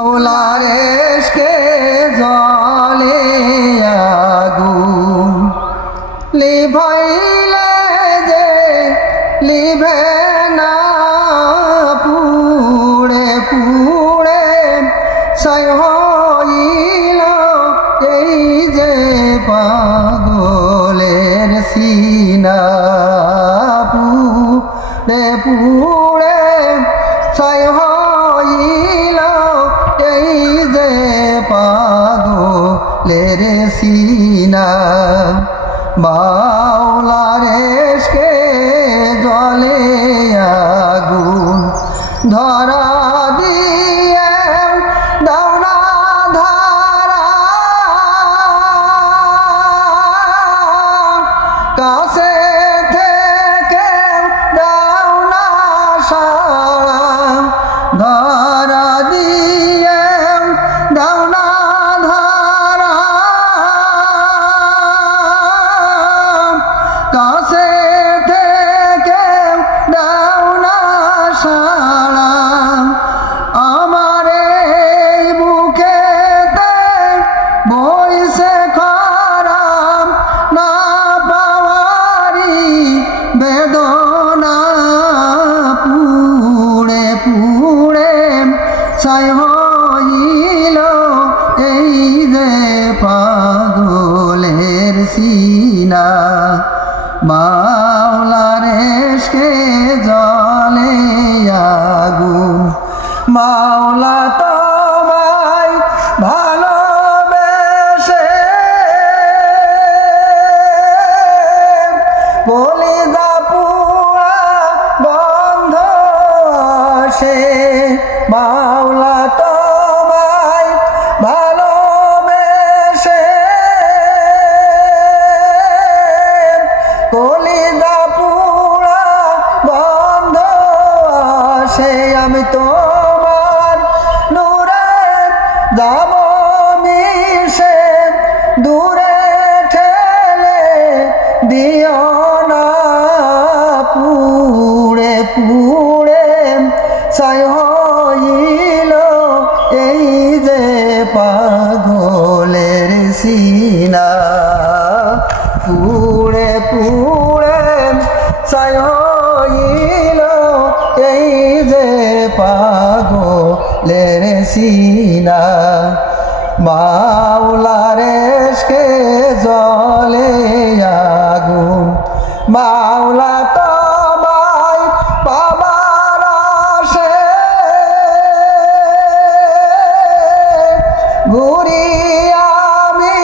মাওলার ইশকে জ্বলে আগুন লিভাইলে যে লিভে না পুড়ে পুড়ে ছাই হইল এই যে পাগলের সিনা পুড়ে পুড়ে ছাই হইল এই যে পাগলের সিনা মাওলার ইশকে জ্বলে আগুন ধরা দিয়ে দাও না ধারা কাছে থেকে দাও না সারা ধরা দিয়ে দাও না ধারা কাছে থেকে দাও না সারা আমার এই বুকেতে বইছে খরা না পাওয়ারি বেদনা পুড়ে পুড়ে ছাই হইল এই যে পাগলের সিনা মাওলার ইশকে জ্বলে আগুন মাওলা তোমায় ভালোবেসে কলিজা পুরা বন্ধ আসে মাওলা তোমায় ভালোবেসে কলিজা পুরা বন্ধ আসে আমি তোমার নূরে যাব মিশে দূরে ঠেলে দিও না পুড়ে পুড়ে ছাই হইল এই যে পাগলের সিনা পুড়ে পুড়ে ছাই হইল এই যে পাগলের সিনা মাওলার ইশকে জ্বলে আগুন মাওলা তোমায় পাবার আশে ঘুরি আমি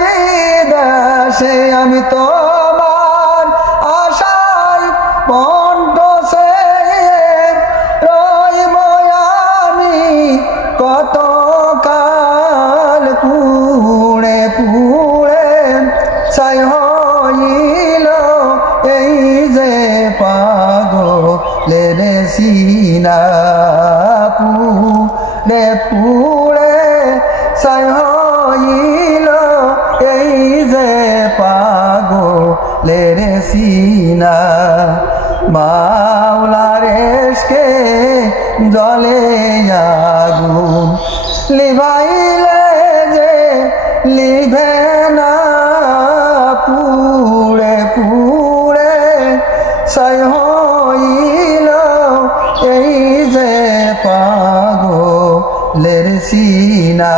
বিদেশে আমি তোমার আশায় পণ্ড সে রইব আমি কত কাল পুড়ে পুড়ে ছাই হইল এই যে পাগলের সিনা পুড়ে পুড়ে ছাই হইল এই যে পাগলের সিনা মাওলার ইশকে জ্বলে আগুন লিভাইলে যে লিভে না পুড়ে পুড়ে ছাই হইল এই যে পাগলের সিনা।